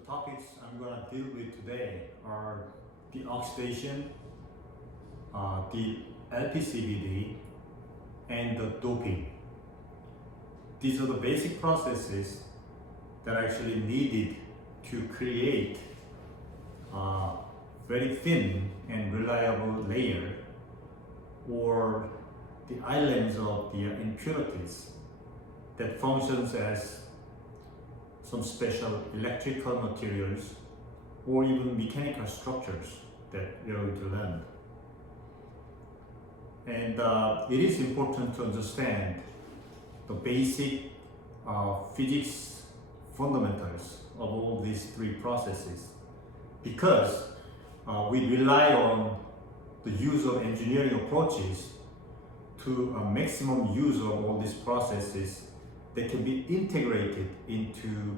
The topics I'm going to deal with today are the oxidation, the LPCVD, and the doping. These are the basic processes that are actually needed to create a very thin and reliable layer, or the islands of the impurities that functions as some special electrical materials or even mechanical structures that we are going to learn. And it is important to understand the basic physics fundamentals of all these three processes, because we rely on the use of engineering approaches to a maximum use of all these processes that can be integrated into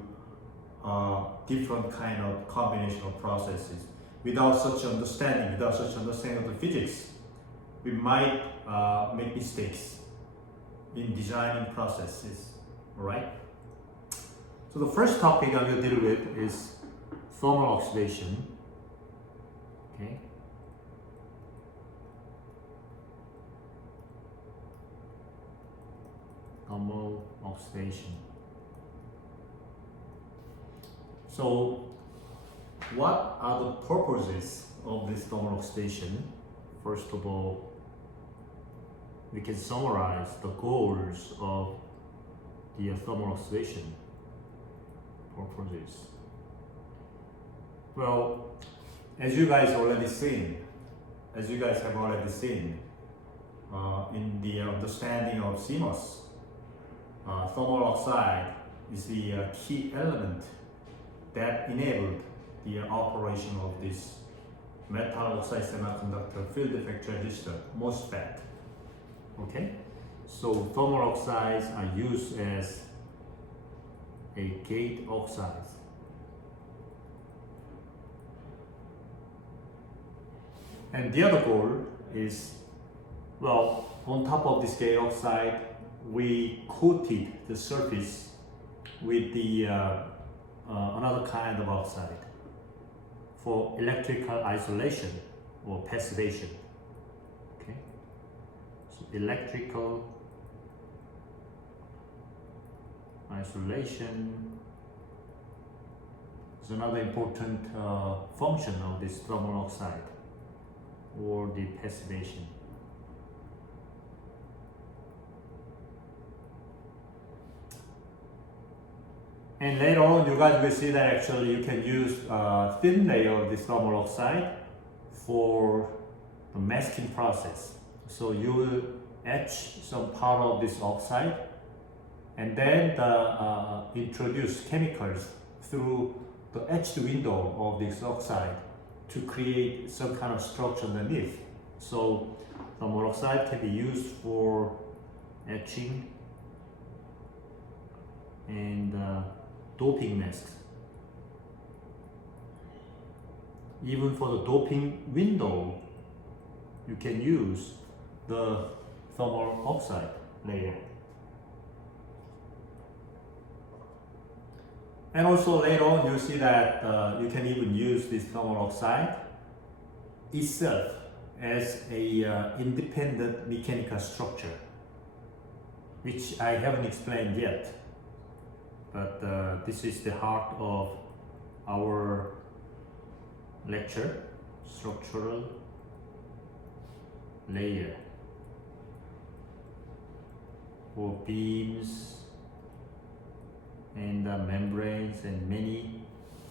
different kind of combination of processes. Without such understanding of the physics, we might make mistakes in designing processes. All right. So the first topic I'm going to deal with is thermal oxidation. Okay. Thermal oxidation. So, what are the purposes of this thermal oxidation? First of all, we can summarize the goals of the thermal oxidation purposes. Well, as you guys have already seen, in the understanding of CMOS, thermal oxide is the key element that enabled the operation of this metal oxide semiconductor field effect transistor, MOSFET. Okay, so thermal oxides are used as a gate oxide. And the other goal is, well, on top of this gate oxide, we coated the surface with the another kind of oxide for electrical isolation or passivation. Okay, so electrical isolation is another important function of this thermal oxide, or the passivation. And later on, you guys will see that actually you can use a thin layer of this thermal oxide for the masking process. So you will etch some part of this oxide and then introduce chemicals through the etched window of this oxide to create some kind of structure underneath. So thermal oxide can be used for etching and doping masks. Even for the doping window, you can use the thermal oxide layer. And also later on, you'll see that you can even use this thermal oxide itself as a independent mechanical structure, which I haven't explained yet. But this is the heart of our lecture, structural layer, for beams and membranes and many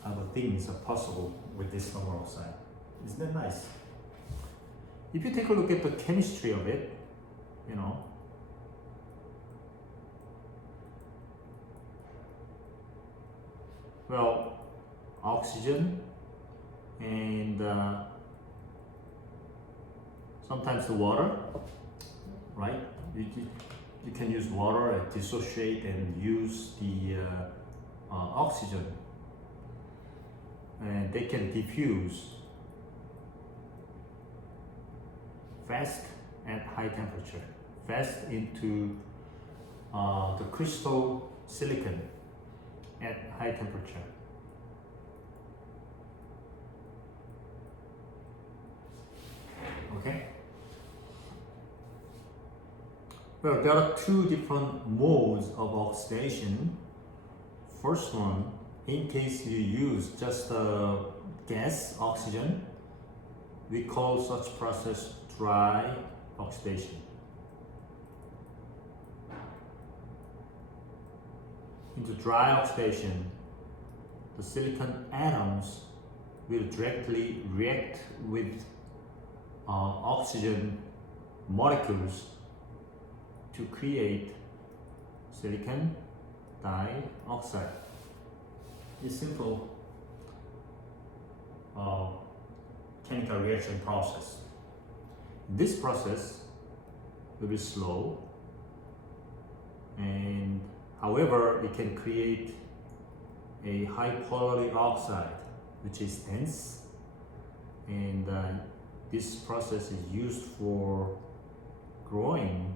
other things are possible with this thermal oxide. Isn't that nice? If you take a look at the chemistry of it, you know, well, oxygen and sometimes the water, right? You can use water and dissociate and use the oxygen, and they can diffuse fast at high temperature, fast into the crystal silicon at high temperature. Okay. Well, there are two different modes of oxidation. First one, in case you use just gas oxygen, we call such process dry oxidation. In the dry oxidation, the silicon atoms will directly react with oxygen molecules to create silicon dioxide. It's simple chemical reaction process. This process will be slow, and however, it can create a high quality oxide which is dense, and this process is used for growing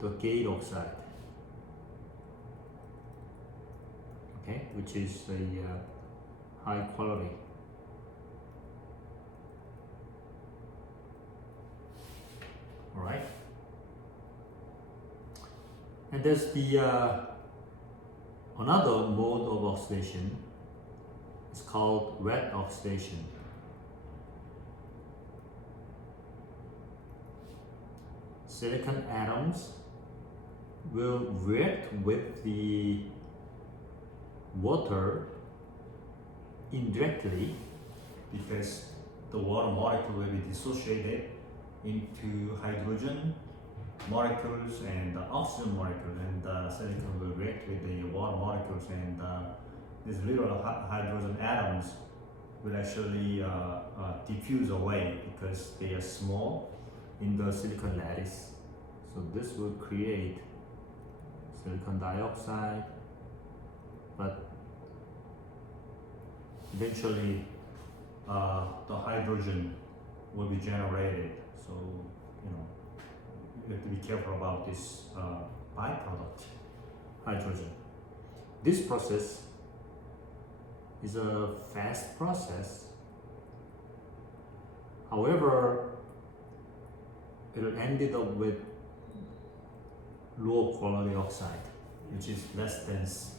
the gate oxide, okay, which is a high quality. All right, and there's the another mode of oxidation. It's called wet oxidation. Silicon atoms will react with the water indirectly because the water molecule will be dissociated into hydrogen molecules and oxygen molecule, and silicon will react with the water molecules, and these little hydrogen atoms will actually diffuse away because they are small in the silicon lattice. So this will create silicon dioxide, but eventually the hydrogen will be generated. So you have to be careful about this byproduct, hydrogen. This process is a fast process. However, it will end up with low quality oxide, which is less dense.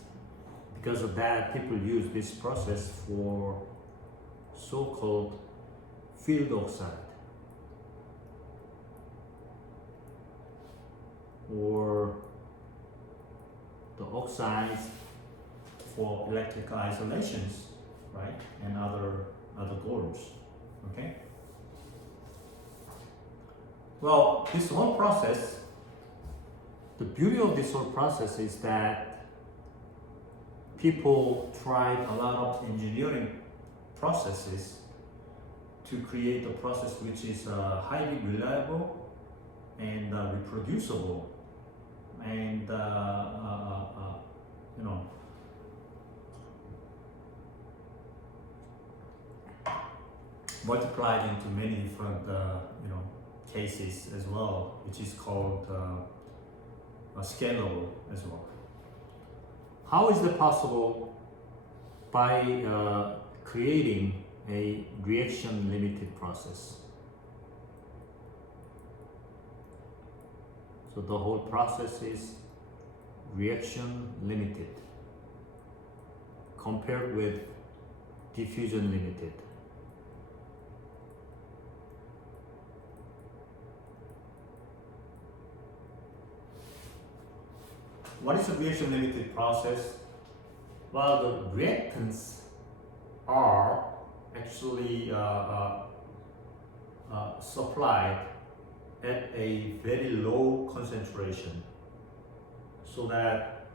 Because of that, people use this process for so-called field oxide, or the oxides for electrical isolations, right, and other goals. Okay. Well, this whole process, the beauty of this whole process is that people tried a lot of engineering processes to create a process which is highly reliable and reproducible, and multiplied into many different cases as well, which is called scalable as well. How is that possible? By creating a reaction limited process. So the whole process is reaction limited compared with diffusion limited. What is a reaction limited process? Well, the reactants are actually supplied at a very low concentration so that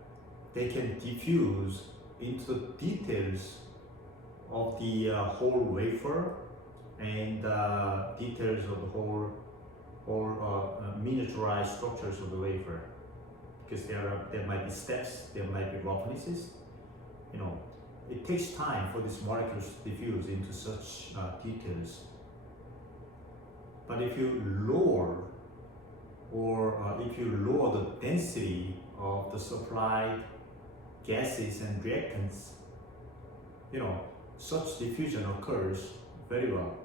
they can diffuse into the details of the whole wafer and details of the whole miniaturized structures of the wafer. Because there might be steps, there might be roughnesses. It takes time for these molecules to diffuse into such details. But if you lower the density of the supplied gases and reactants, such diffusion occurs very well.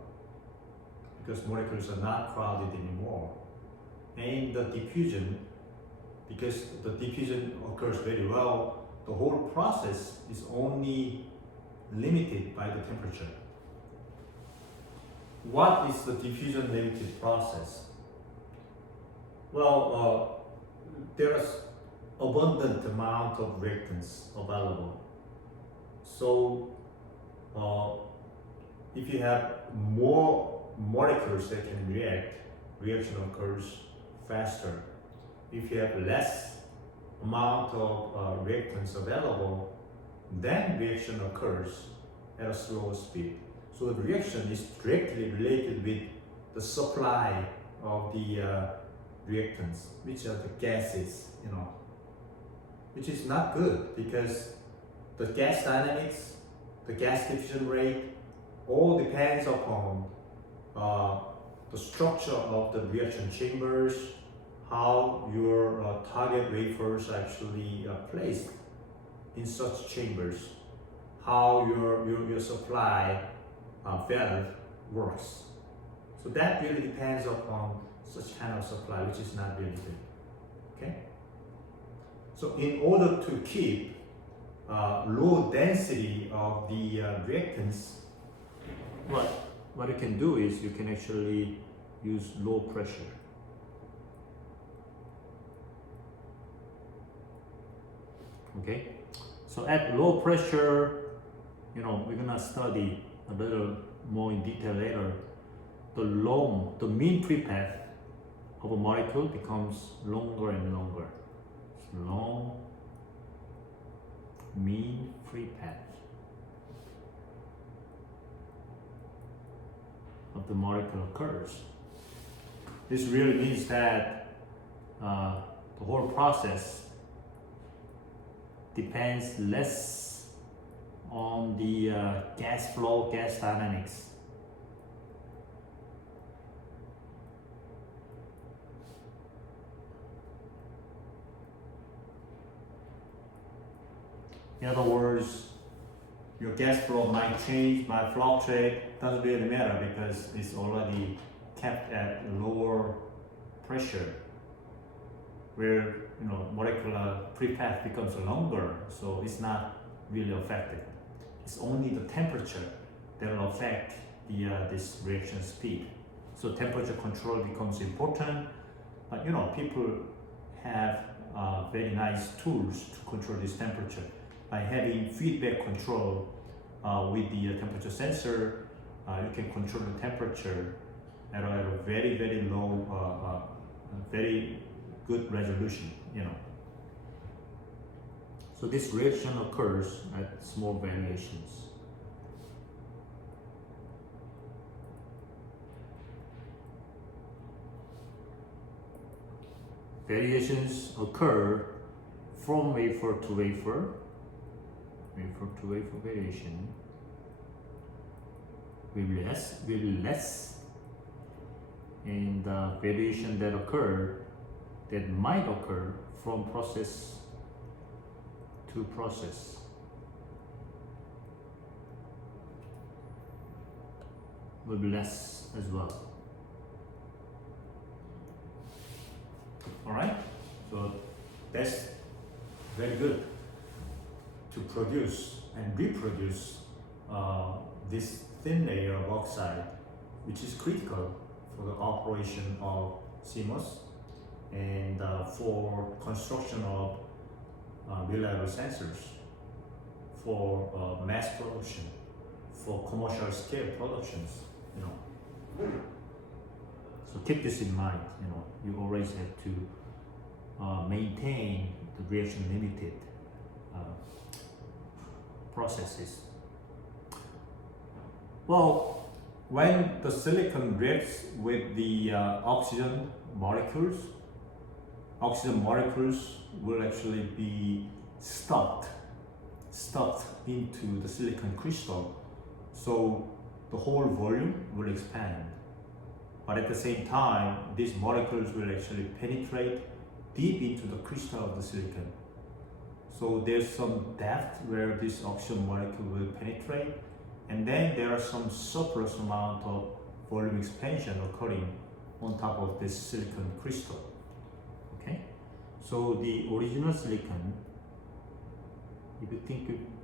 because molecules are not crowded anymore. And the diffusion, because the diffusion occurs very well, the whole process is only limited by the temperature. What is the diffusion limited process? Well, there is abundant amount of reactants available. So if you have more molecules that can react, reaction occurs faster. If you have less amount of reactants available, then reaction occurs at a slower speed. So the reaction is directly related with the supply of the reactants, which are the gases, which is not good, because the gas dynamics, the gas diffusion rate, all depends upon the structure of the reaction chambers, how your target wafers are actually placed in such chambers, how your supply valve works. So that really depends upon such kind of supply, which is not really good. Okay? So in order to keep low density of the reactants, what you can do is you can actually use low pressure. Okay, so at low pressure, we're gonna study a little more in detail later. The mean free path of a molecule becomes longer and longer. It's long mean free path of the molecule occurs. This really means that the whole process depends less on the gas flow, gas dynamics. In other words, your gas flow might change, might fluctuate, doesn't really matter because it's already kept at lower pressure, where molecular free path becomes longer, so it's not really affected. It's only the temperature that will affect the this reaction speed. So temperature control becomes important, but people have very nice tools to control this temperature. By having feedback control with the temperature sensor, you can control the temperature at a very, very low, very good resolution, So this reaction occurs at small variations. Variations occur from wafer to wafer, variation will be less, and the variation that might occur from process to process will be less as well. Alright, so that's very good to produce and reproduce this thin layer of oxide, which is critical for the operation of CMOS and for construction of reliable sensors, for mass production, for commercial scale productions, So keep this in mind, you always have to maintain the reaction limited processes. Well, when the silicon reacts with the oxygen molecules will actually be stuck into the silicon crystal. So the whole volume will expand. But at the same time, these molecules will actually penetrate deep into the crystal of the silicon. So there's some depth where this oxygen molecule will penetrate, and then there are some surplus amount of volume expansion occurring on top of this silicon crystal. Okay, so the original silicon, if you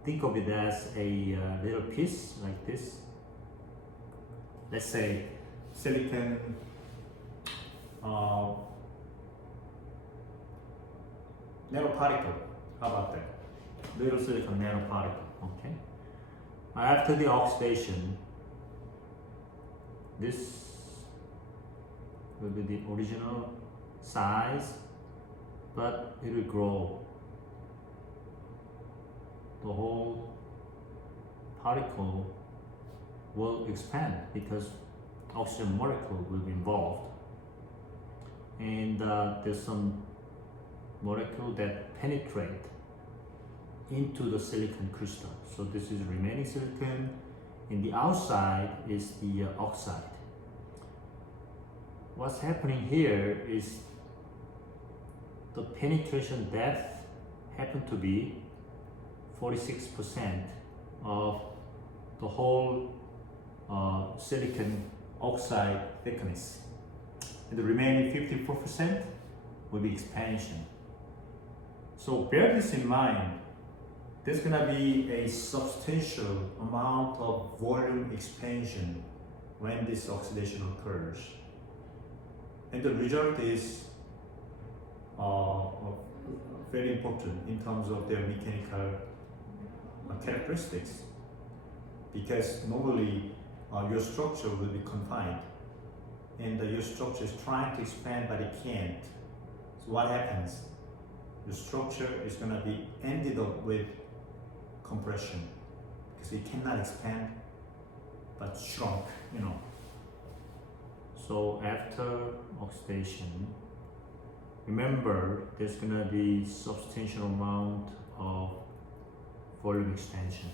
think of it as a little piece like this, let's say silicon nanoparticle. How about that? Little silicon nanoparticle. Okay. After the oxidation, this will be the original size, but it will grow. The whole particle will expand because oxygen molecule will be involved, and there's some molecule that penetrate into the silicon crystal. So this is remaining silicon, and the outside is the oxide. What's happening here is the penetration depth happened to be 46% of the whole silicon oxide thickness, and the remaining 54% will be expansion. So bear this in mind. There's gonna be a substantial amount of volume expansion when this oxidation occurs, and the result is very important in terms of their mechanical characteristics, because normally your structure will be confined, and your structure is trying to expand but it can't. So what happens? The structure is going to be ended up with compression because it cannot expand but shrunk, you know. So after oxidation, remember there's going to be substantial amount of volume expansion.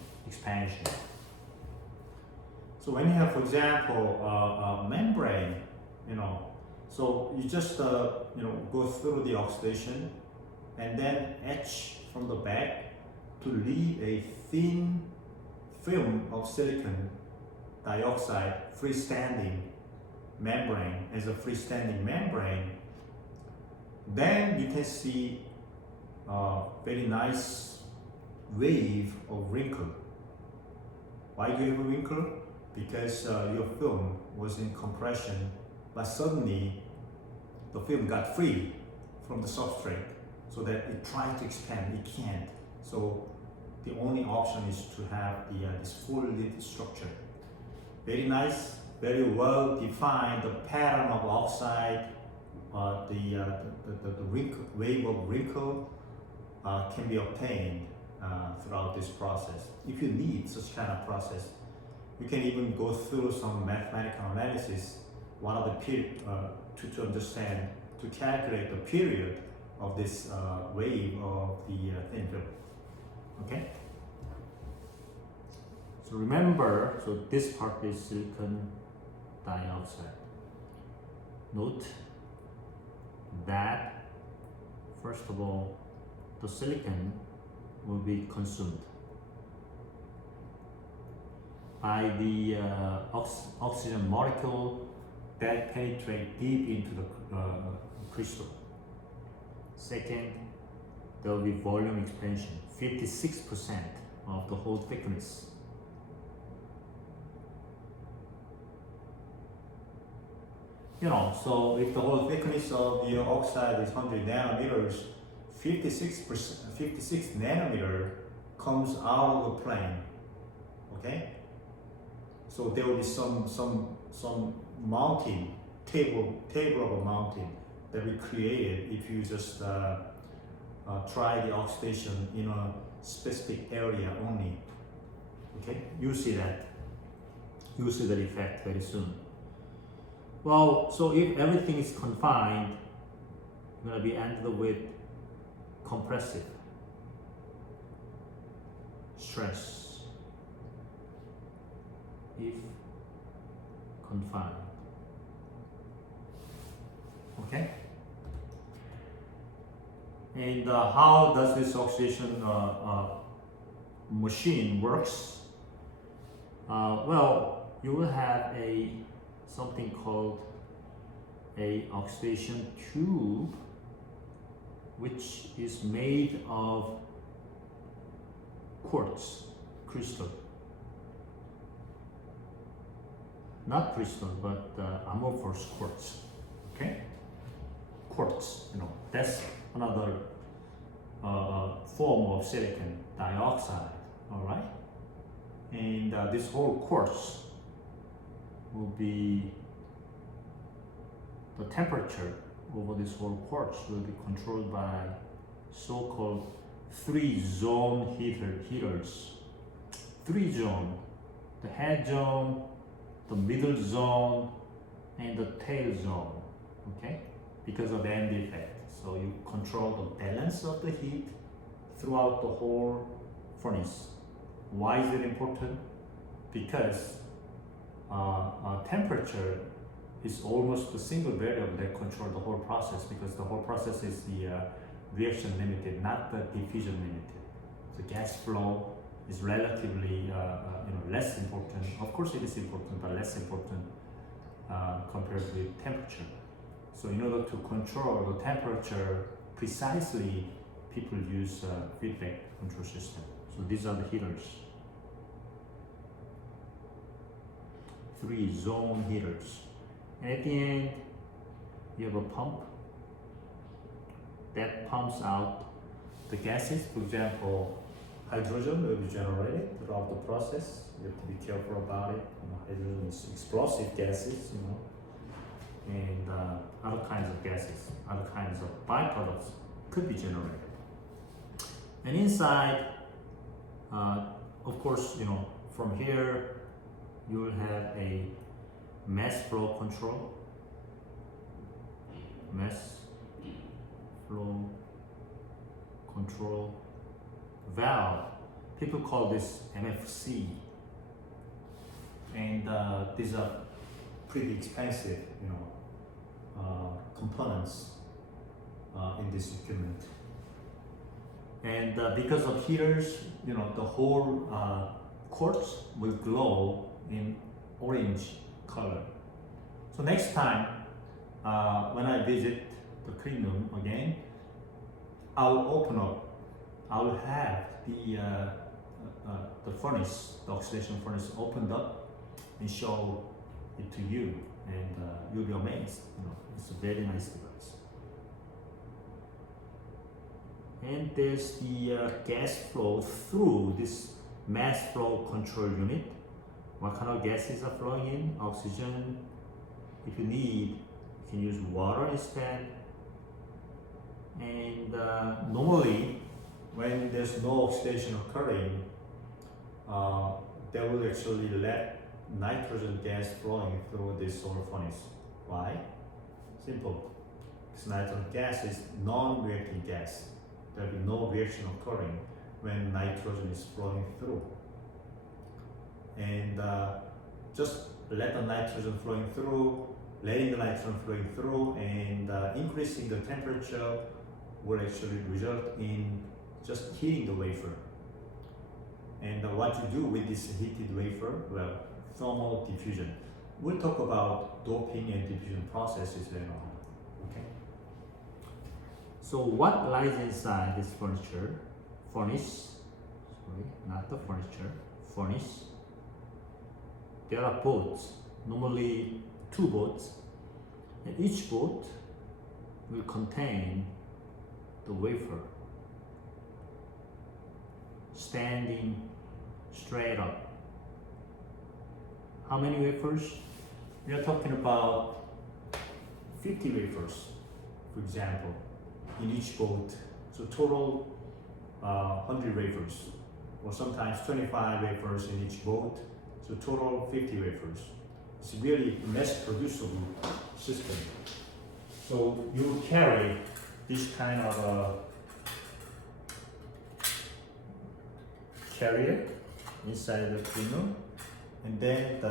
So when you have, for example, a membrane, you know, so you just go through the oxidation and then etch from the back to leave a thin film of silicon dioxide freestanding membrane as a freestanding membrane. Then you can see a very nice wave of wrinkle. Why do you have a wrinkle? Because your film was in compression, but suddenly the film got free from the substrate, so that it tried to expand, it can't. So the only option is to have this folded structure. Very nice, very well defined. The pattern of oxide, the wrinkle, wave of wrinkle can be obtained throughout this process. If you need such kind of process, you can even go through some mathematical analysis, one of the period to understand, to calculate the period of this wave of the thin film. Okay. So remember, so this part is silicon dioxide. Note that first of all, the silicon will be consumed by the oxygen molecule that penetrate deep into the crystal. Second, there will be volume expansion, 56% of the whole thickness. You know, so if the whole thickness of the oxide is 100 nanometers, 56 nanometer comes out of the plane. Okay, so there will be some mountain table of a mountain that we created if you just try the oxidation in a specific area only. Okay, you see that effect very soon. Well, so if everything is confined, you're going to be ended with compressive stress if confined. Okay? And how does this oxidation machine works? Well, you will have a something called a oxidation tube, which is made of quartz crystal. Not crystal, but amorphous quartz. Okay? Quartz, that's another form of silicon dioxide. All right? And this whole quartz will be, the temperature over this whole quartz will be controlled by so-called 3-zone heaters. 3-zone, the head zone, the middle zone, and the tail zone, okay? Because of the end effect. So you control the balance of the heat throughout the whole furnace. Why is it important? Because temperature is almost the single variable that controls the whole process, because the whole process is the reaction limited, not the diffusion limited. So gas flow is relatively less important. Of course it is important, but less important compared with temperature. So in order to control the temperature precisely, people use feedback control system. So these are the heaters. 3-zone heaters. And at the end, you have a pump that pumps out the gases. For example, hydrogen will be generated throughout the process. You have to be careful about it. Hydrogen is explosive gases, and other kinds of gases, other kinds of byproducts could be generated. And inside, of course, from here, you will have a mass flow control. Mass flow control valve. People call this MFC. And these are pretty expensive, components in this equipment. And because of heaters, the whole quartz will glow in orange color. So next time when I visit the clean room again, I'll open up. I'll have the furnace, the oxidation furnace, opened up and show it to you, and you'll be amazed. It's a very nice device. And there's the gas flow through this mass flow control unit. What kind of gases are flowing in? Oxygen. If you need, you can use water instead. And normally, when there's no oxidation occurring, they will actually let nitrogen gas flowing through this solar furnace. Why? Simple. This nitrogen gas is non-reacting gas. There will be no reaction occurring when nitrogen is flowing through. And just let the nitrogen flowing through, letting the nitrogen flowing through, and increasing the temperature will actually result in just heating the wafer. And what you do with this heated wafer, well, thermal diffusion. We'll talk about doping and diffusion processes later on. Okay. So what lies inside this furnace? Sorry, not the furniture. Furnace. There are boats, normally 2 boats, and each boat will contain the wafer standing straight up. How many wafers? We are talking about 50 wafers, for example, in each boat. So total 100 wafers, or sometimes 25 wafers in each boat. So total 50 wafers. It's really a mass producible system. So you carry this kind of a carrier inside the clean room, and then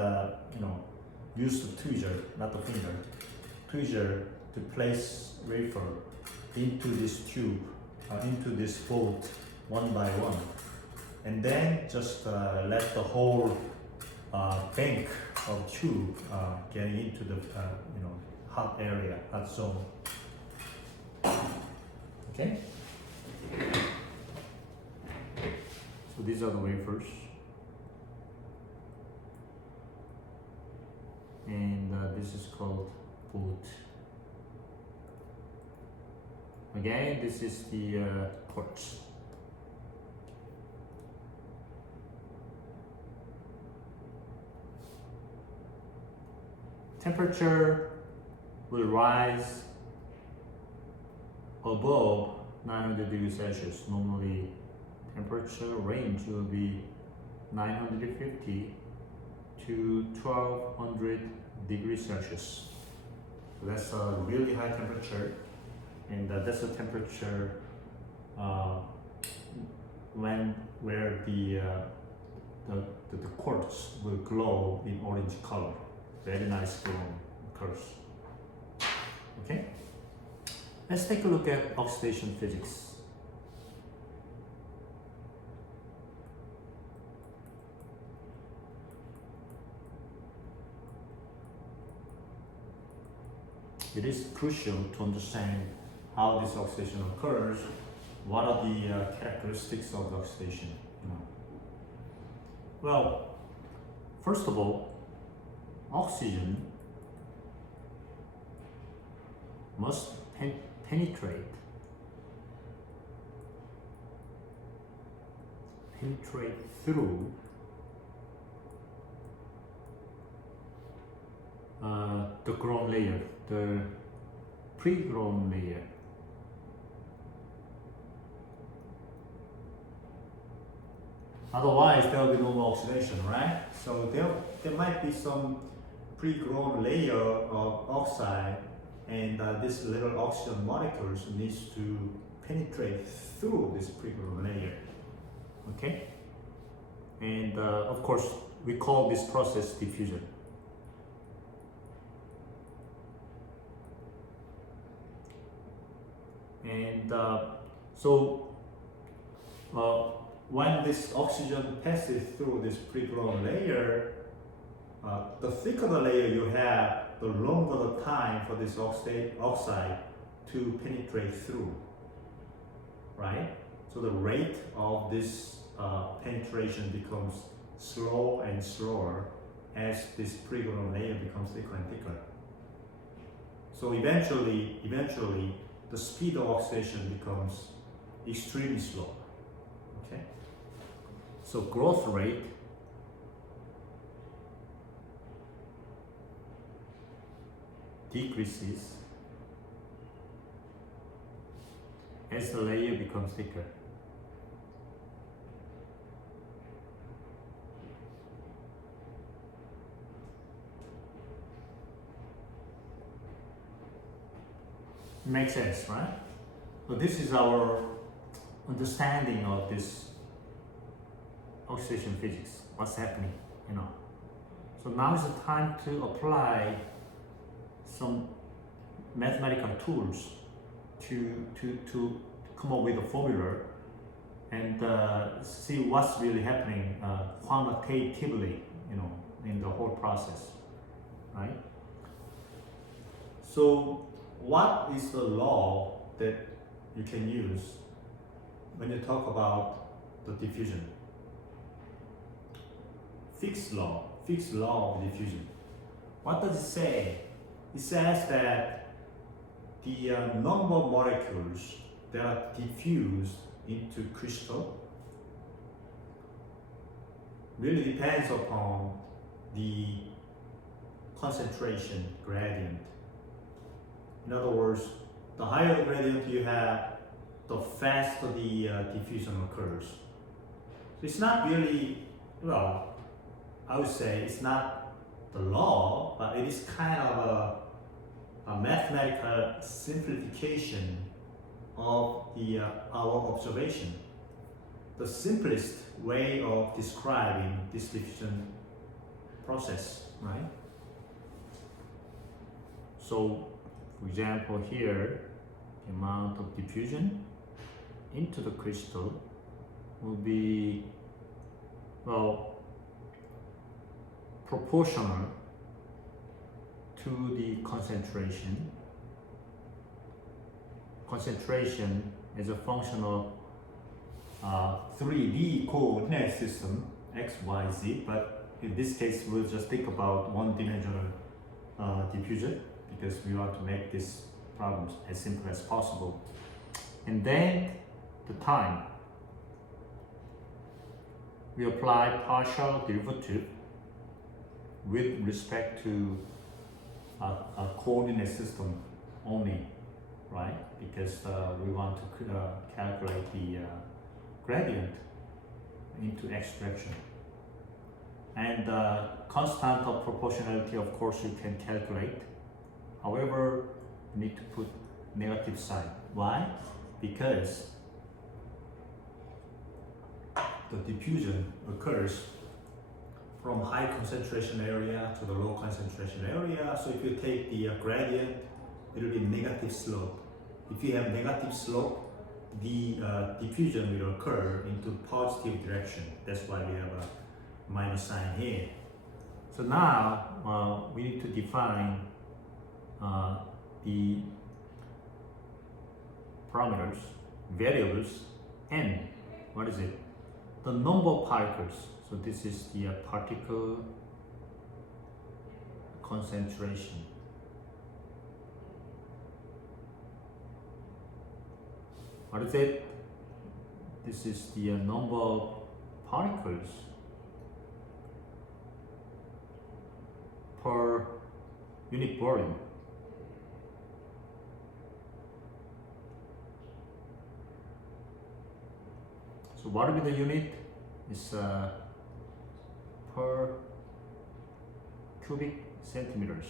use the tweezer, not the finger, tweezer to place wafer into this tube, into this boat one by one, and then just let the whole bank of tube getting into the hot area, hot zone. Okay. So these are the wafers, and this is called boot. Again, this is the quartz. Temperature will rise above 900 degrees Celsius. Normally, temperature range will be 950 to 1200 degrees Celsius. So that's a really high temperature, and that's a temperature where the quartz will glow in orange color. Very nice glowing colors. Okay, let's take a look at oxidation physics. It is crucial to understand how this oxidation occurs. What are the characteristics of the oxidation? Well, first of all, oxygen must penetrate through the ground layer, the pre-ground layer. Otherwise, there will be no more oxidation, right? So there might be some pre-grown layer of oxide, and this little oxygen molecules needs to penetrate through this pre-grown layer. Okay, and of course we call this process diffusion. And when this oxygen passes through this pre-grown layer, the thicker the layer you have, the longer the time for this oxide to penetrate through, right? So the rate of this penetration becomes slow and slower as this pre-grown layer becomes thicker and thicker. So eventually, the speed of oxidation becomes extremely slow. Okay. So growth rate decreases as the layer becomes thicker. Makes sense, right? So this is our understanding of this oxidation physics. What's happening, So now is the time to apply some mathematical tools to come up with a formula and see what's really happening quantitatively, in the whole process, right? So what is the law that you can use when you talk about the diffusion? Fixed law of diffusion. What does it say? It says that the number of molecules that are diffused into crystal really depends upon the concentration gradient. In other words, the higher the gradient you have, the faster the diffusion occurs. So it's not really, I would say it's not the law, but it is kind of a mathematical simplification of our observation. The simplest way of describing this diffusion process, right? So, for example, here, the amount of diffusion into the crystal will be, proportional to the concentration. Concentration is a function of 3D coordinate system, x, y, z, but in this case we'll just think about one-dimensional diffusion because we want to make this problem as simple as possible. And then the time. We apply partial derivative with respect to a coordinate system only, right? Because we want to calculate the gradient into x direction. And constant of proportionality, of course, you can calculate. However, you need to put negative sign. Why? Because the diffusion occurs from high concentration area to the low concentration area. So if you take the gradient, it will be negative slope. If you have negative slope, the diffusion will occur into positive direction. That's why we have a minus sign here. So now we need to define the parameters, variables, n. What is it? The number of particles. So this is the particle concentration. What is it? This is the number of particles per unit volume. So what will be the unit? Is per cubic centimeters.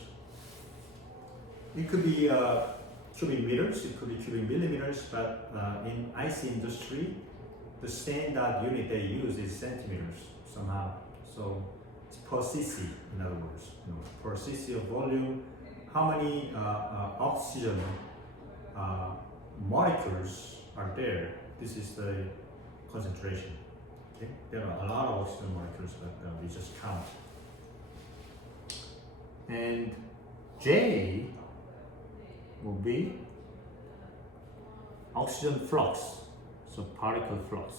It could be cubic meters, it could be cubic millimeters, but in IC industry, the standard unit they use is centimeters somehow. So it's per cc, in other words, per cc of volume. How many oxygen molecules are there? This is the concentration. Okay? There are a lot of oxygen molecules, but we just count. And J will be oxygen flux, so particle flux.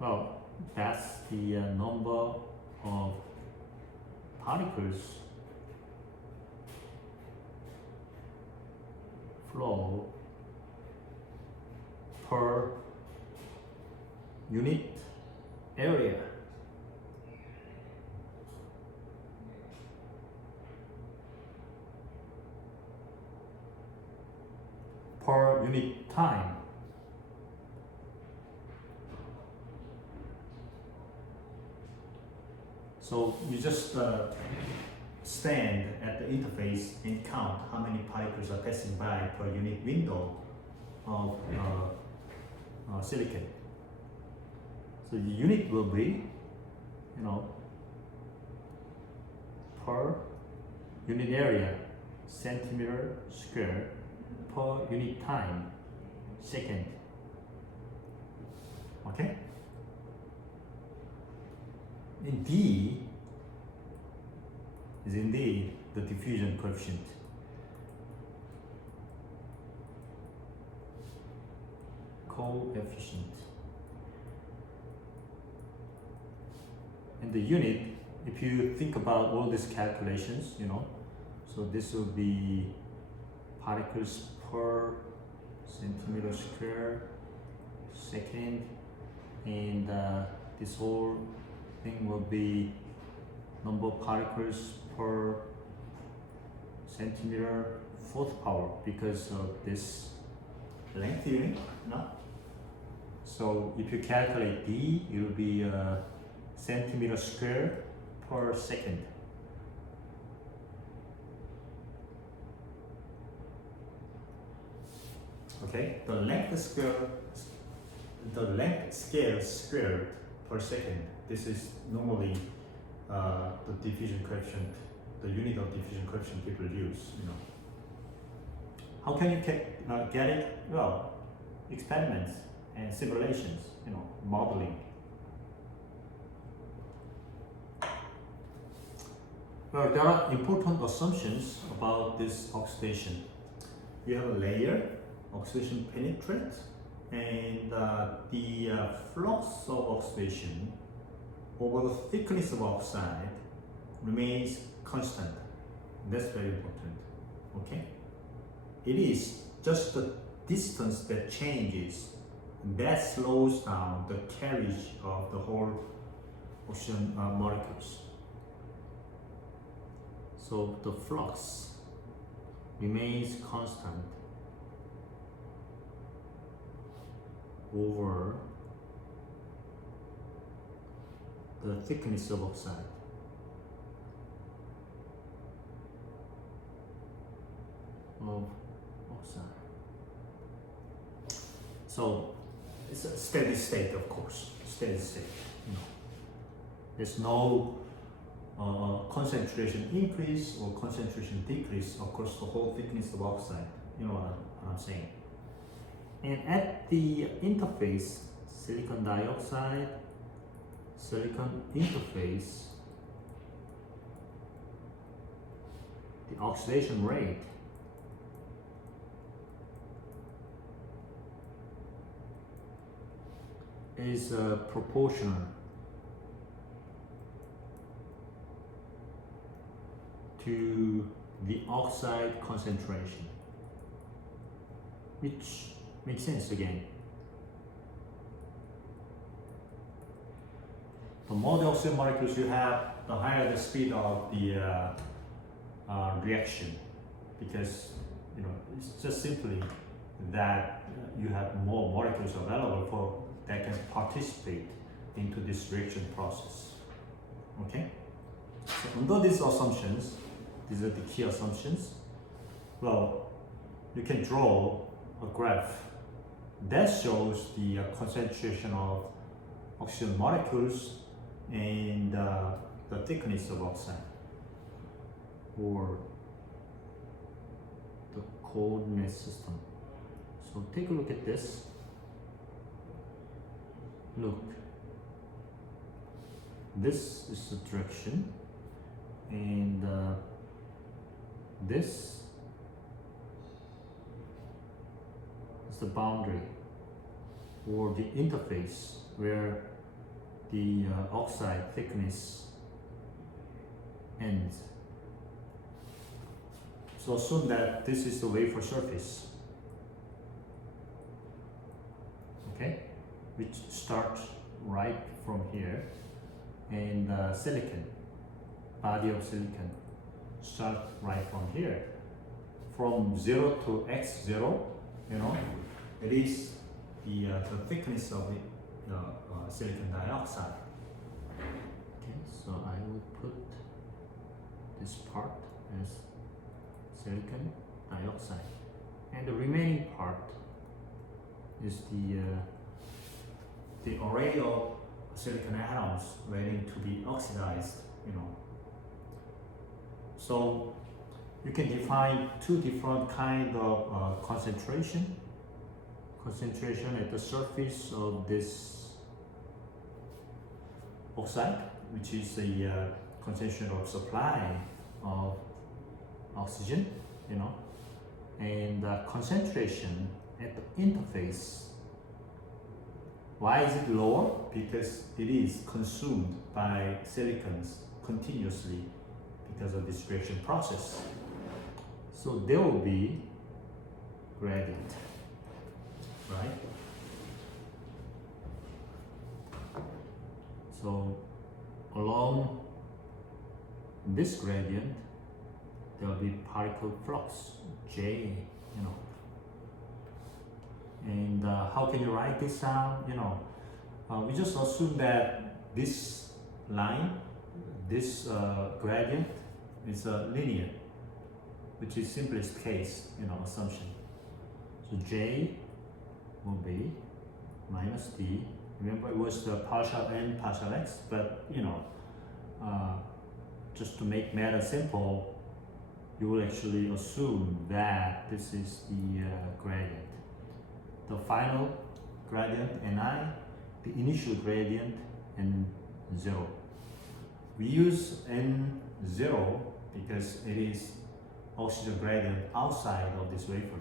Well, that's the number of particles flow per unit area. Per unit time. So you just stand at the interface and count how many particles are passing by per unit window of silicon. So the unit will be, per unit area, centimeter square, per unit time, second. Okay? And D is indeed the diffusion coefficient. Coefficient. And the unit, if you think about all these calculations, so this will be particles per centimeter square second, and this whole thing will be number of particles per centimeter fourth power because of this length unit, no? So if you calculate D, it will be centimeter square per second. Okay, the length scale squared per second. This is normally the diffusion coefficient, the unit of diffusion coefficient people use. How can you get it? Well, experiments. and simulations, modeling. Well, there are important assumptions about this oxidation. You have a layer, oxidation penetrates, and the flux of oxidation over the thickness of oxide remains constant. That's very important. Okay? It is just the distance that changes that slows down the carriage of the whole oxygen molecules. So the flux remains constant over the thickness of oxide. So it's a steady state, of course. Steady state. There's no concentration increase or concentration decrease across the whole thickness of oxide. You know what I'm saying? And at the interface, silicon dioxide, silicon interface, the oxidation rate is proportional to the oxide concentration, which makes sense again. The more the oxygen molecules you have, the higher the speed of the reaction, because it's just simply that you have more molecules available for that can participate into this reaction process. Okay? So under these assumptions, these are the key assumptions. Well, you can draw a graph that shows the concentration of oxygen molecules and the thickness of oxide, or the coordinate system. So take a look at this. Look, this is the direction, and this is the boundary or the interface where the oxide thickness ends. So assume that this is the wafer surface, okay, which starts right from here, and silicon, body of silicon, start right from here. From 0 to x0, it is the thickness of the silicon dioxide. Okay, so I will put this part as silicon dioxide, and the remaining part is the array of silicon atoms waiting to be oxidized. So you can define two different kind of concentration at the surface of this oxide, which is the concentration of supply of oxygen, and concentration at the interface. Why is it lower? Because it is consumed by silicons continuously because of this reaction process. So there will be gradient, right? So along this gradient, there will be particle flux, J, And how can you write this down? We just assume that this line, this gradient is linear, which is simplest case, assumption. So J will be minus D. Remember, it was the partial n, partial x, but just to make matter simple, you will actually assume that this is the gradient. The final gradient Ni, the initial gradient N0. We use N0 because it is oxygen gradient outside of this wafer.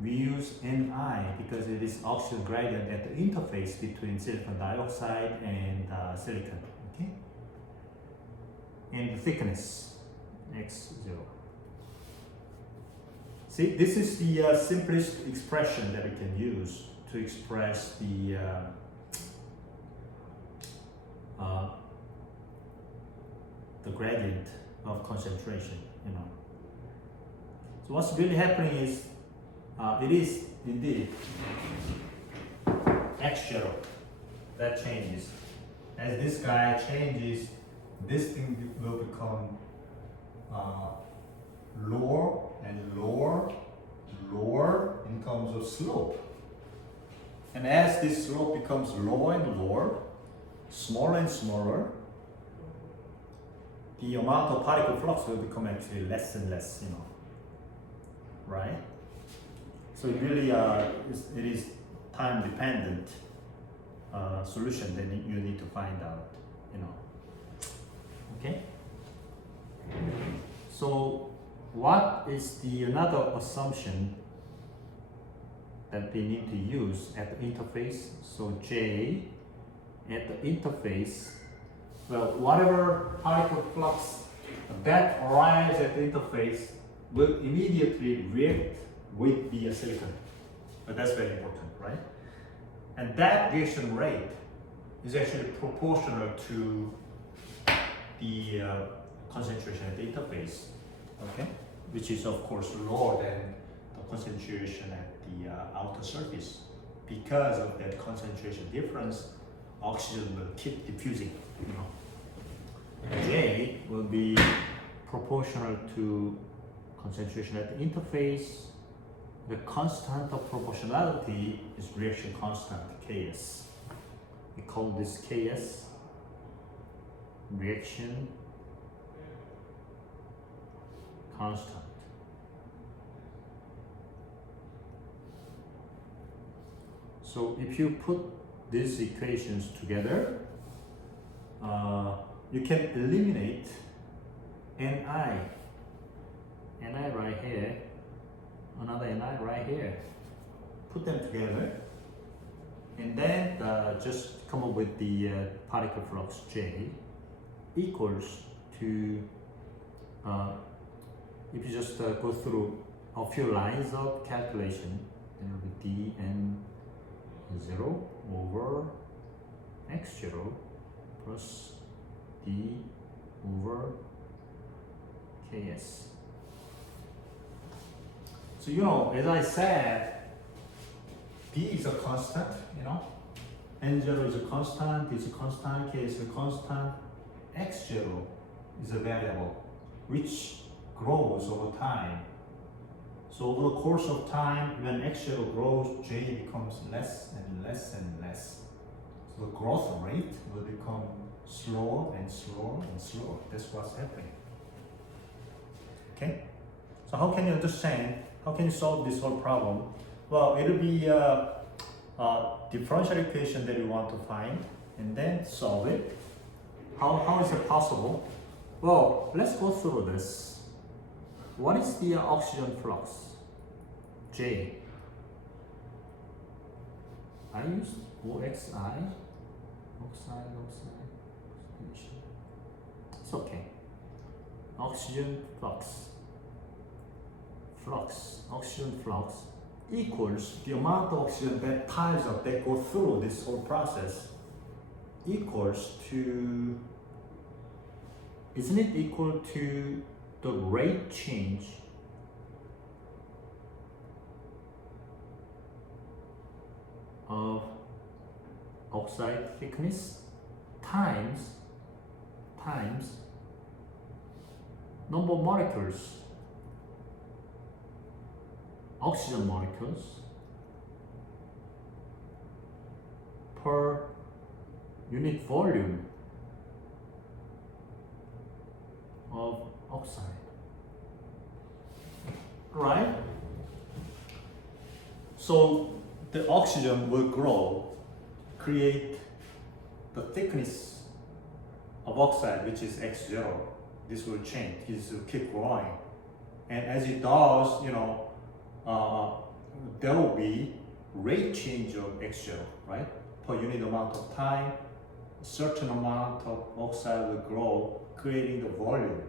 We use Ni because it is oxygen gradient at the interface between silicon dioxide and silicon. Okay? And the thickness x0. See, this is the simplest expression that we can use to express the gradient of concentration, you know. So what's really happening is it is indeed x0 that changes. As this guy changes, this thing will become lower and lower, lower in terms of slope. And as this slope becomes lower and lower, smaller and smaller, the amount of particle flux will become actually less and less, you know, right? So it really it is time dependent solution that you need to find out, you know. Okay. So what is the another assumption that we need to use at the interface? So J at the interface, well, whatever particle flux that arrives at the interface will immediately react with the silicon. But that's very important, right? And that reaction rate is actually proportional to the concentration at the interface, okay? Which is of course lower than the concentration at the outer surface. Because of that concentration difference, oxygen will keep diffusing, you know. J will be proportional to concentration at the interface. The constant of proportionality is reaction constant, Ks. We call this Ks, reaction constant. So if you put these equations together, you can eliminate Ni right here, another Ni right here. Put them together, and then just come up with the particle flux J equals to, if you just go through a few lines of calculation, then it will be dn0 over x0 plus d over ks. So, you know, as I said, d is a constant, you know, n0 is a constant, d is a constant, k is a constant, x0 is a variable which grows over time. So over the course of time, when x0 grows, j becomes less and less and less. So the growth rate will become slower and slower and slower. That's what's happening. Okay? So how can you understand, how can you solve this whole problem? Well, it'll be a differential equation that you want to find and then solve it. How is it possible? Well, let's go through this. What is the oxygen flux? J. I used OXI. Oxide. It's okay. Oxygen flux. Oxygen flux equals the amount of oxygen that piles up, that go through this whole process, equals to, isn't it equal to the rate change of oxide thickness times number of molecules, oxygen molecules per unit volume of oxide, right? So the oxygen will grow, create the thickness of oxide, which is X0. This will change, this will keep growing. And as it does, there will be rate change of X0, right? Per unit amount of time, a certain amount of oxide will grow, creating the volume.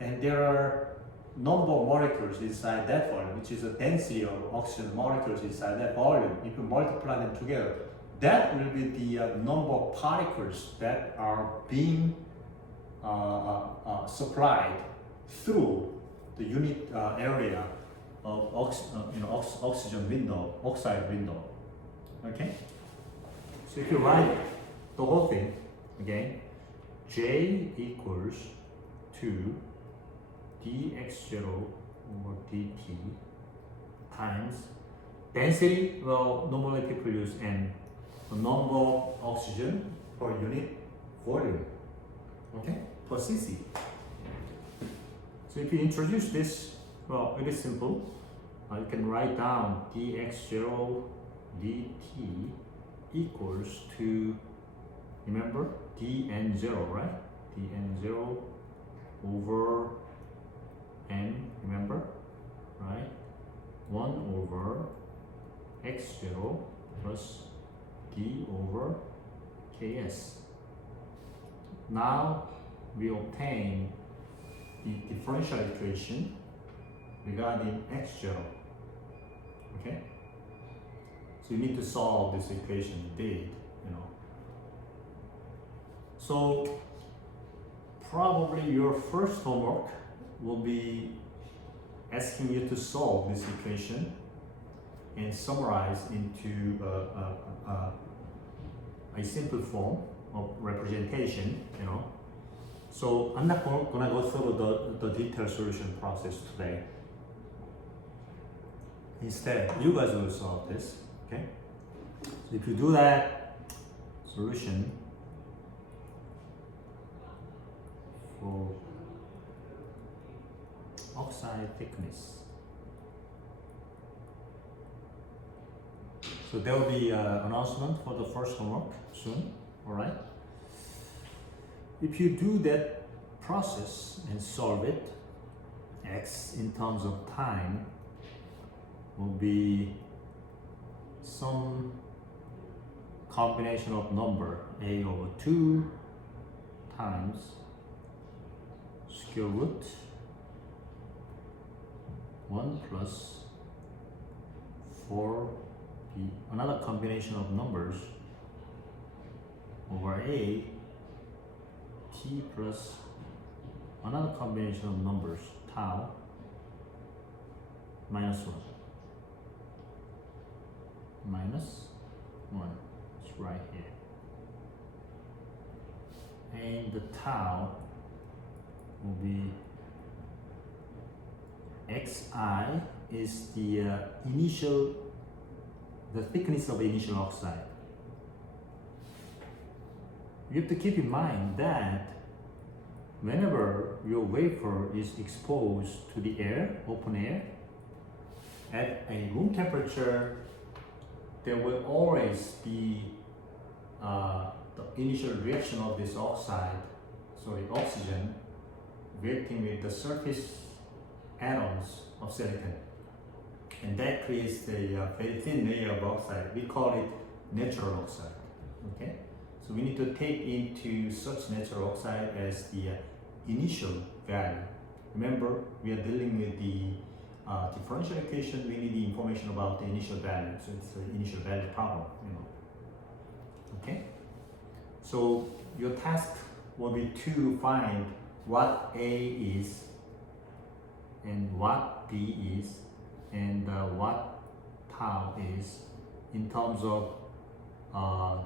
And there are number of molecules inside that volume, which is the density of oxygen molecules inside that volume. If you multiply them together, that will be the number of particles that are being supplied through the unit area of oxygen window, oxide window. Okay? So if you write the whole thing again, J equals to dx0 over dt times density. Well, normally people use N, the number of oxygen per unit volume, okay, per cc. So if you introduce this, well, it is simple. You can write down dx0 dt equals to, remember, dn0, right? dn0 over n, remember, right? 1 over x0 plus d over ks. Now we obtain the differential equation regarding x0. Okay? So you need to solve this equation indeed, So probably your first homework will be asking you to solve this equation and summarize into a simple form of representation, So I'm not gonna go through the detailed solution process today. Instead, you guys will solve this, okay? So if you do that, solution for oxide thickness. So there will be an announcement for the first homework soon, alright? If you do that process and solve it, x in terms of time will be some combination of number a over 2 times square root 1 plus 4b, another combination of numbers over a t plus another combination of numbers tau minus 1. Minus 1, it's right here. And the tau will be xi is the the thickness of the initial oxide. You have to keep in mind that whenever your wafer is exposed to the air, open air, at a room temperature, there will always be the initial reaction of this oxide, oxygen, reacting with the surface atoms of silicon. And that creates a very thin layer of oxide. We call it natural oxide. Okay? So we need to take into such natural oxide as the initial value. Remember, we are dealing with the differential equation. We need the information about the initial value. So it's the initial value problem, Okay? So your task will be to find what A is and what B is and what tau is in terms of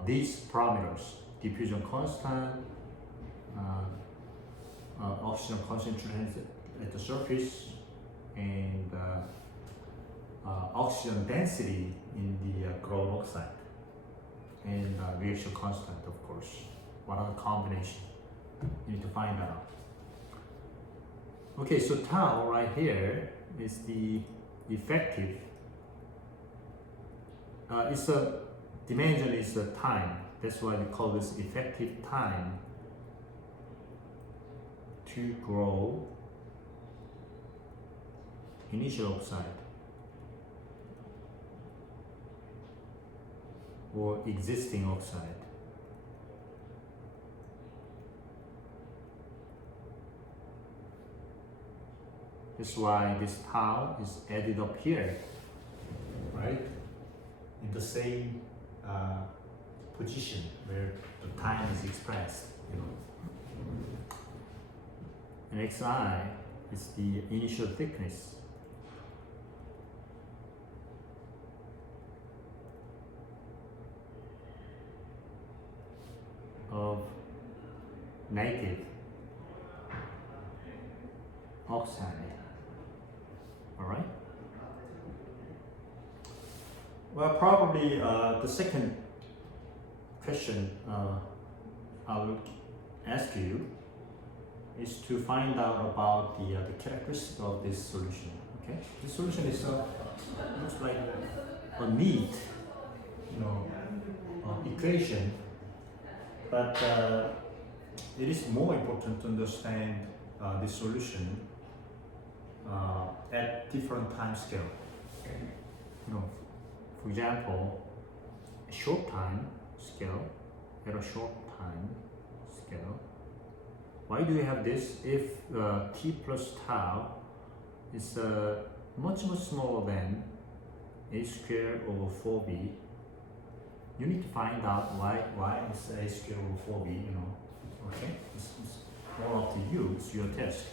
these parameters: diffusion constant, oxygen concentration at the surface, and oxygen density in the grown oxide, and reaction constant, of course. What are the combination? You need to find that out. Okay, so tau right here is the effective it's a dimension is a time. That's why we call this effective time to grow initial oxide or existing oxide. That's why this tau is added up here, right? In the same position where the time is expressed, you know. And xi is the initial thickness. Of native oxide. All right. Well, probably the second question I will ask you is to find out about the characteristic of this solution. Okay, this solution is looks like a neat, you know, equation, but it is more important to understand this solution at different time scale. You know, for example, a short time scale, at a short time scale. Why do we have this? If t plus tau is much smaller than a squared over 4b, you need to find out why is a squared over 4b, you know. Okay, it's more up to you, it's your test.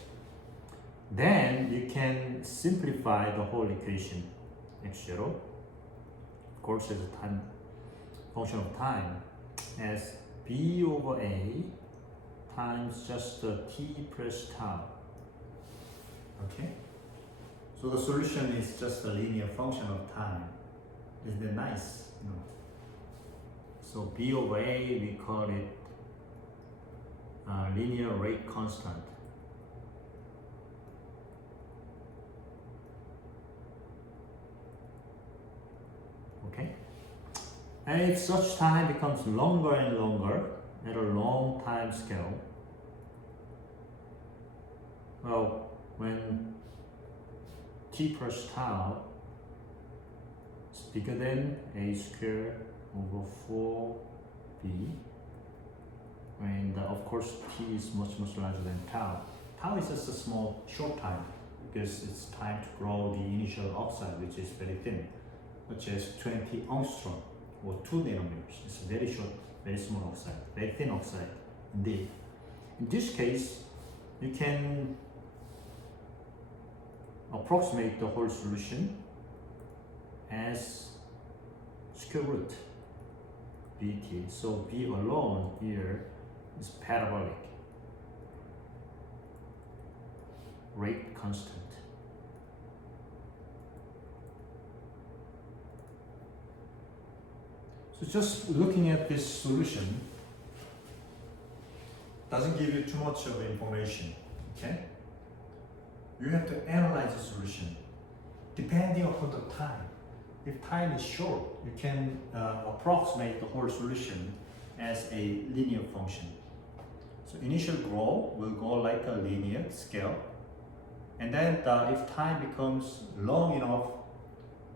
Then you can simplify the whole equation. x0, of course, as a time function of time, as b over a times just t plus tau. Okay, so the solution is just a linear function of time. Isn't that nice? You know? So b over a, we call it linear rate constant. Okay, and if such time becomes longer and longer at a long time scale, well, when t plus tau is bigger than a squared over 4b, and of course t is much larger than tau. Tau is just a small short time because it's time to grow the initial oxide, which is very thin, such as 20 angstrom or 2 nanometers. It's a very short, very small oxide, very thin oxide indeed. In this case, you can approximate the whole solution as square root bt. So b alone here is parabolic rate constant. So just looking at this solution doesn't give you too much of information. Okay, you have to analyze the solution depending upon the time. If time is short, you can approximate the whole solution as a linear function. So initial growth will go like a linear scale, and then if time becomes long enough,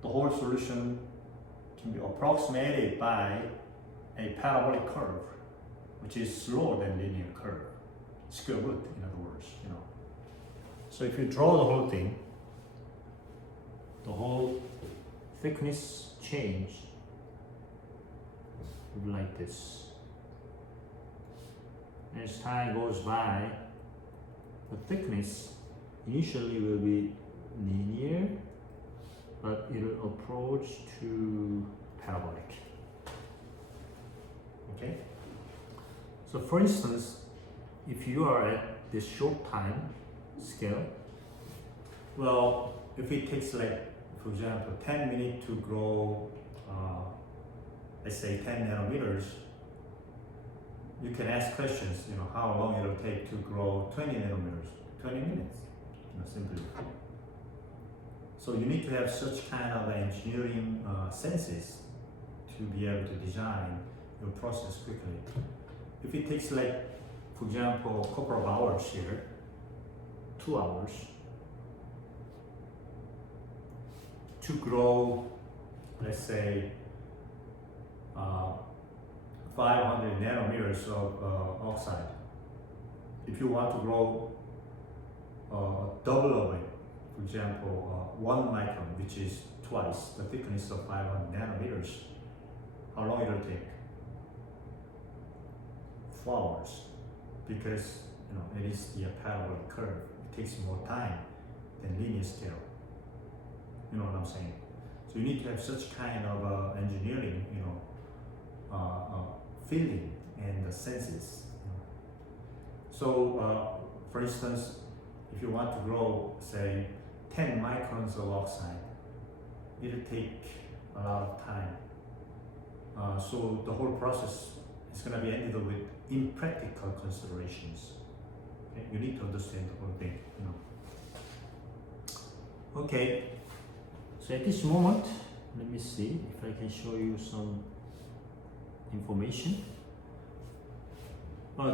the whole solution can be approximated by a parabolic curve, which is slower than linear curve, square root, in other words, you know. So if you draw the whole thing, the whole thickness change will be like this. As time goes by, the thickness initially will be linear, but it will approach to parabolic. Okay? So for instance, if you are at this short time scale, well, if it takes like, for example, 10 minutes to grow, let's say 10 nanometers, you can ask questions, you know, how long it will take to grow 20 nanometers, 20 minutes, you know, simply. So you need to have such kind of engineering senses to be able to design your process quickly. If it takes like, for example, a couple of hours here, 2 hours, to grow, let's say, 500 nanometers of oxide. If you want to grow double of it, for example, 1 micron, which is twice the thickness of 500 nanometers, how long it'll take? 4 hours, because it is the parabolic curve. It takes more time than linear scale. You know what I'm saying? So you need to have such kind of engineering, feeling and the senses. So, for instance, if you want to grow, say, 10 microns of oxide, it'll take a lot of time. So the whole process is going to be ended with impractical considerations. Okay? You need to understand the whole thing. Okay. So at this moment, let me see if I can show you some information.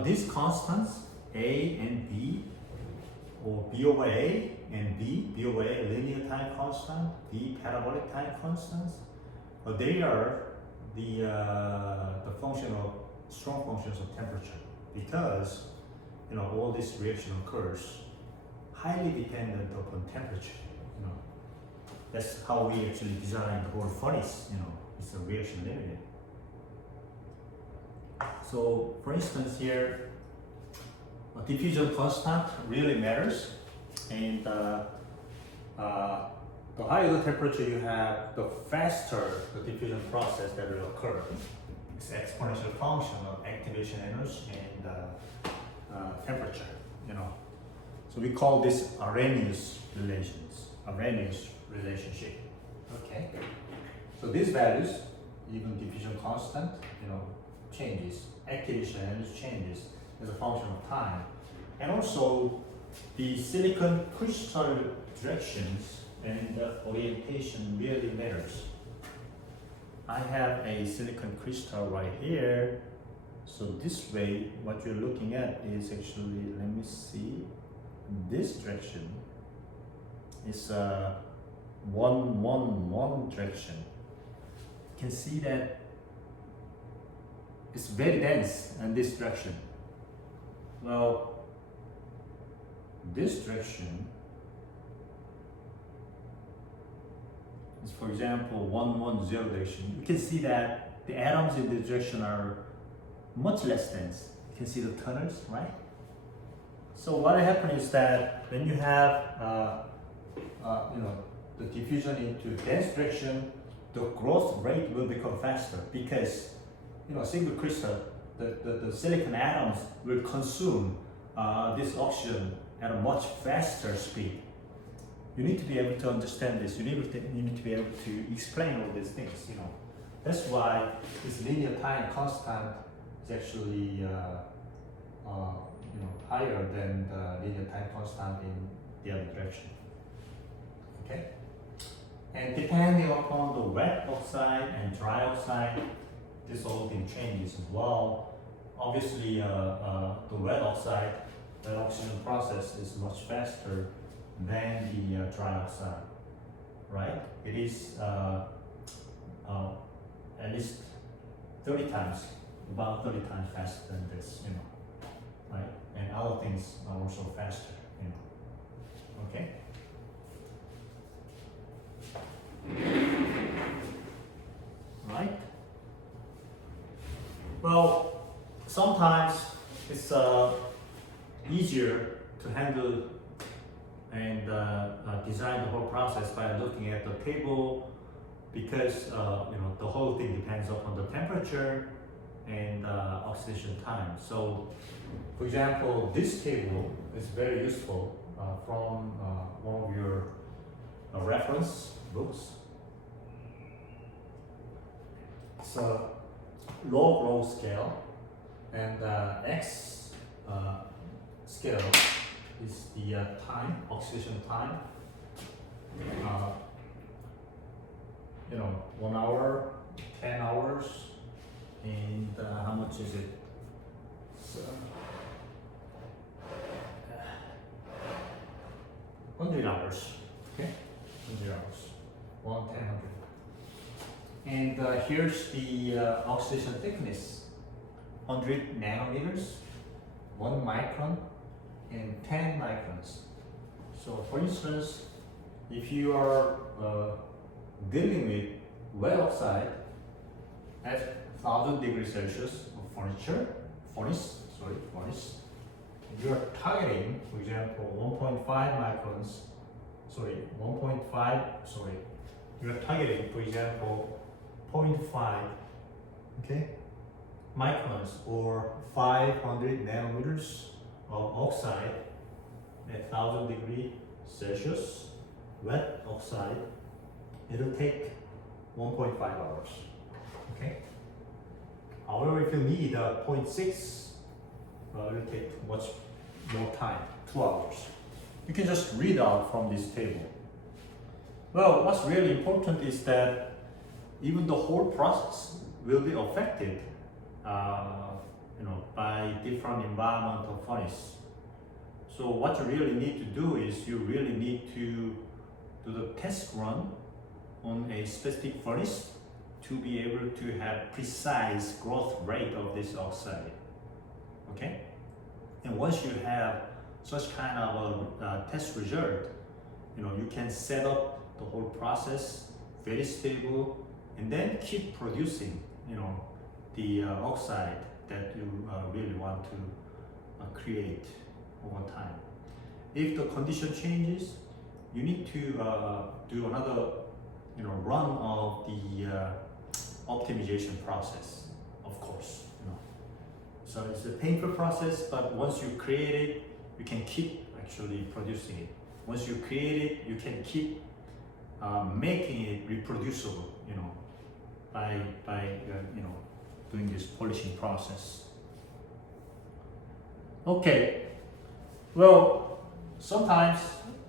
These constants, A and B, or B over A and B over A linear time constant, B parabolic time constants, they are the strong functions of temperature, because all this reaction occurs highly dependent upon temperature. That's how we actually design the whole furnace. It's a reaction limited. So, for instance, here, diffusion constant really matters, and the higher the temperature you have, the faster the diffusion process that will occur. It's an exponential function of activation energy and temperature. So we call this Arrhenius relationship. Okay. So these values, even diffusion constant, changes. Activation energy changes as a function of time, and also the silicon crystal directions and orientation really matters. I have a silicon crystal right here, so this way what you're looking at is actually, let me see, this direction is a 1-1-1 direction. You can see that it's very dense in this direction. Well, this direction is, for example, 1-1-0 direction. You can see that the atoms in this direction are much less dense. You can see the tunnels, right? So what happens is that when you have the diffusion into dense direction, the growth rate will become faster, because single crystal, the silicon atoms will consume this oxygen at a much faster speed. You need to be able to understand this. You need to be able to explain all these things. That's why this linear time constant is actually higher than the linear time constant in the other direction. Okay. And depending upon the wet oxide and dry oxide, this whole thing changes as well. Obviously, the wet oxygen process is much faster than the dry oxide, right? It is at least 30 times, about 30 times faster than this, right? And other things are also faster, okay? Right? Well, sometimes it's easier to handle and design the whole process by looking at the table, because the whole thing depends upon the temperature and oxidation time. So, for example, this table is very useful from one of your reference books. It's a log scale, and X scale is the time, oxidation time. 1 hour, 10 hours. And how much is it? So, 100 hours. Okay, 100 hours. 1/1000. And here's the oxidation thickness: 100 nanometers, 1 micron, and 10 microns. So, for instance, if you are dealing with wet oxide at 1000 degrees Celsius of furnace, you are targeting, for example, 1.5 microns, you are targeting, for example, 0.5, okay, microns or 500 nanometers of oxide at 1000 degrees Celsius, wet oxide. It'll take 1.5 hours, okay? However, if you need 0.6, it'll take much more time, 2 hours. You can just read out from this table. Well, what's really important is that even the whole process will be affected by different environment of furnace. So what you really need to do is you really need to do the test run on a specific furnace to be able to have precise growth rate of this oxide. Okay? And once you have such kind of a test result, you can set up the whole process very stable and then keep producing, the oxide that you really want to create over time. If the condition changes, you need to do another, run of the optimization process, of course. So it's a painful process, but once you create it, you can keep actually producing it. Once you create it, you can keep making it reproducible, by doing this polishing process. Okay, well, sometimes,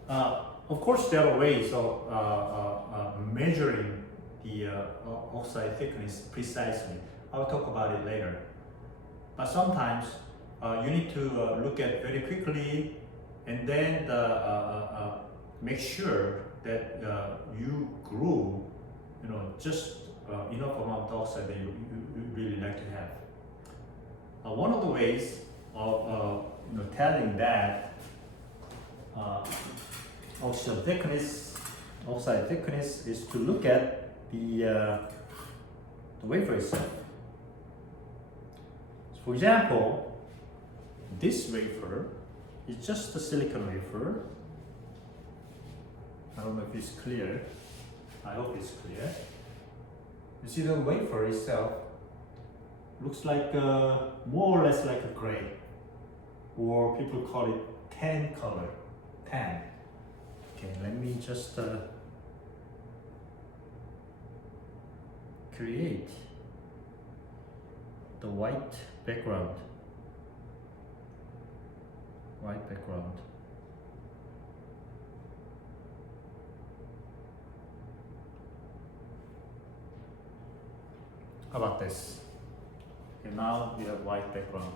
of course, there are ways of measuring the oxide thickness precisely. I'll talk about it later. But sometimes you need to look at very quickly and then make sure that you grew, just enough amount of oxide that you really like to have. One of the ways of telling that oxide thickness is to look at the wafer itself. So for example, this wafer is just a silicon wafer. I don't know if it's clear. I hope it's clear. You see the wafer itself looks like more or less like a gray, or people call it tan color. Tan. Okay, let me just create the white background. White background. How about this? Okay, now we have white background.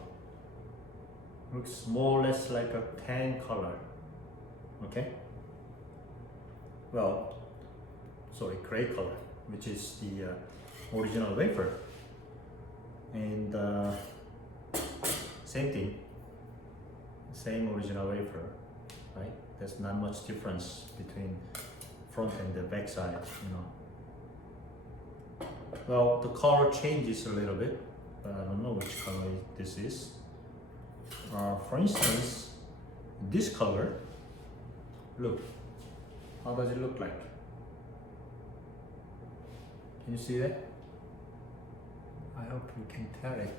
Looks more or less like a tan color. Okay? Well, sorry, gray color, which is the original wafer. And same thing, same original wafer, right? There's not much difference between front and the back side, Well, the color changes a little bit, but I don't know which color this is. For instance, this color, look, how does it look like? Can you see that? I hope you can tell it.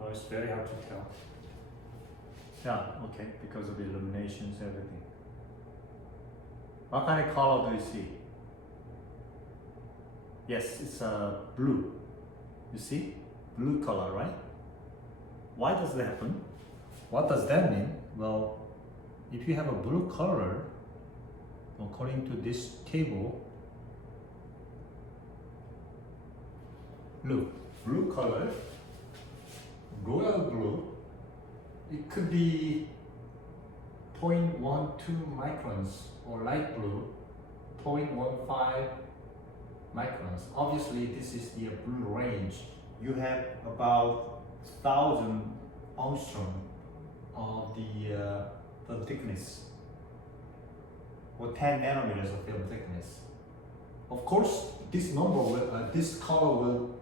Oh, it's very hard to tell. Yeah, okay, because of the illuminations, everything. What kind of color do you see? Yes, it's blue. You see? Blue color, right? Why does that happen? What does that mean? Well, if you have a blue color, according to this table, blue color, royal blue. It could be 0.12 microns, or light blue 0.15 microns. Obviously this is the blue range. You have about 1,000 angstrom of the thickness, or 10 nanometers of film thickness. Of course, this number will, this color will,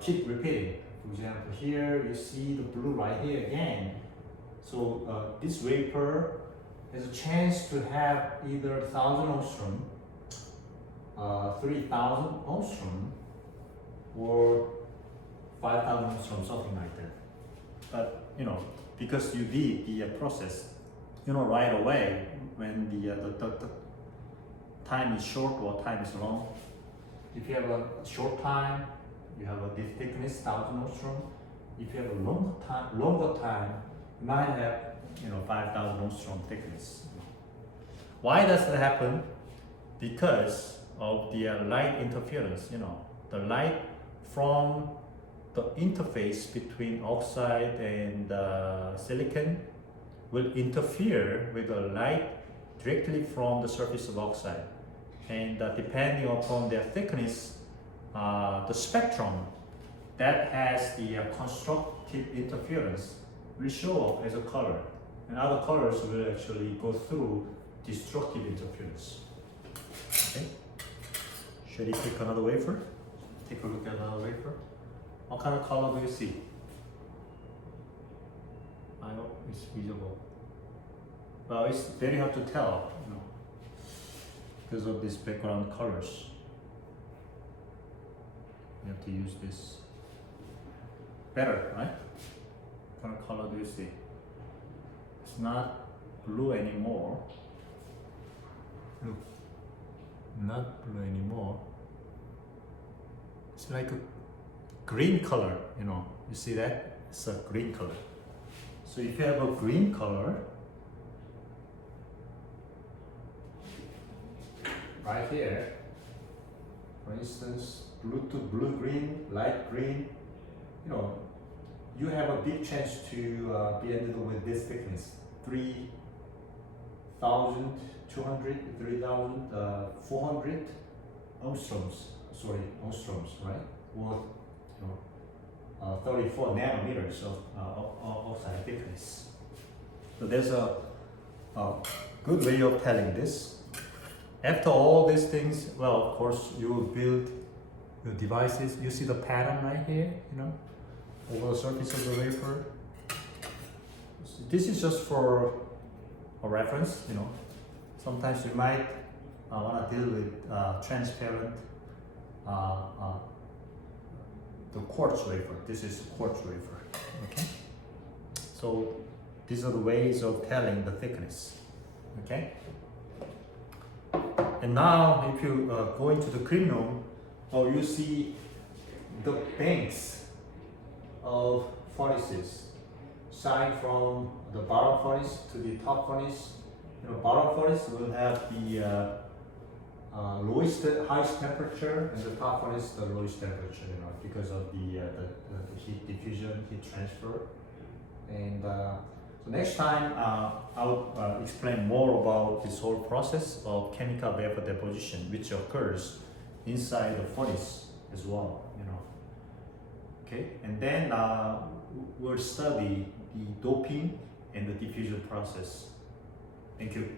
keep repeating. For example, here you see the blue right here again. So this vapor has a chance to have either 1,000 angstrom, 3,000 angstrom, or 5,000 angstrom, something like that. But because you did the process, right away when the time is short or time is long. If you have a short time, you have a this thickness 1,000 angstrom. If you have a longer time, you might have 5,000 angstrom thickness. Why does that happen? Because of the light interference. The light from the interface between oxide and silicon will interfere with the light directly from the surface of oxide, and depending upon their thickness, the spectrum that has the constructive interference will show up as a color, and other colors will actually go through destructive interference. Okay. Should we take another wafer? Take a look at another wafer. What kind of color do you see? I hope it's visible. Well, it's very hard to tell, because of these background colors. You have to use this. Better, right? What kind of color do you see? It's not blue anymore. Look, not blue anymore. It's like a green color, you see that? It's a green color. So if you have a green color, right here, for instance, blue to blue-green, light green, you have a big chance to be ended with this thickness, 3,200, 3,400 angstroms, right? Or 34 nanometers of oxide thickness. So there's a good way of telling this. After all these things, well, of course, you will build your devices. You see the pattern right here, over the surface of the wafer. So this is just for a reference, Sometimes you might want to deal with transparent the quartz wafer. This is quartz wafer. Okay. So these are the ways of telling the thickness. Okay. And now, if you go into the clean room, you see the banks of furnaces, starting from the bottom furnace to the top furnace. Bottom furnace will have the highest temperature, and the top furnace the lowest temperature, because of the heat diffusion, heat transfer. And so next time I'll explain more about this whole process of chemical vapor deposition, which occurs inside the furnace as well, Okay, and then we'll study the doping and the diffusion process. Thank you.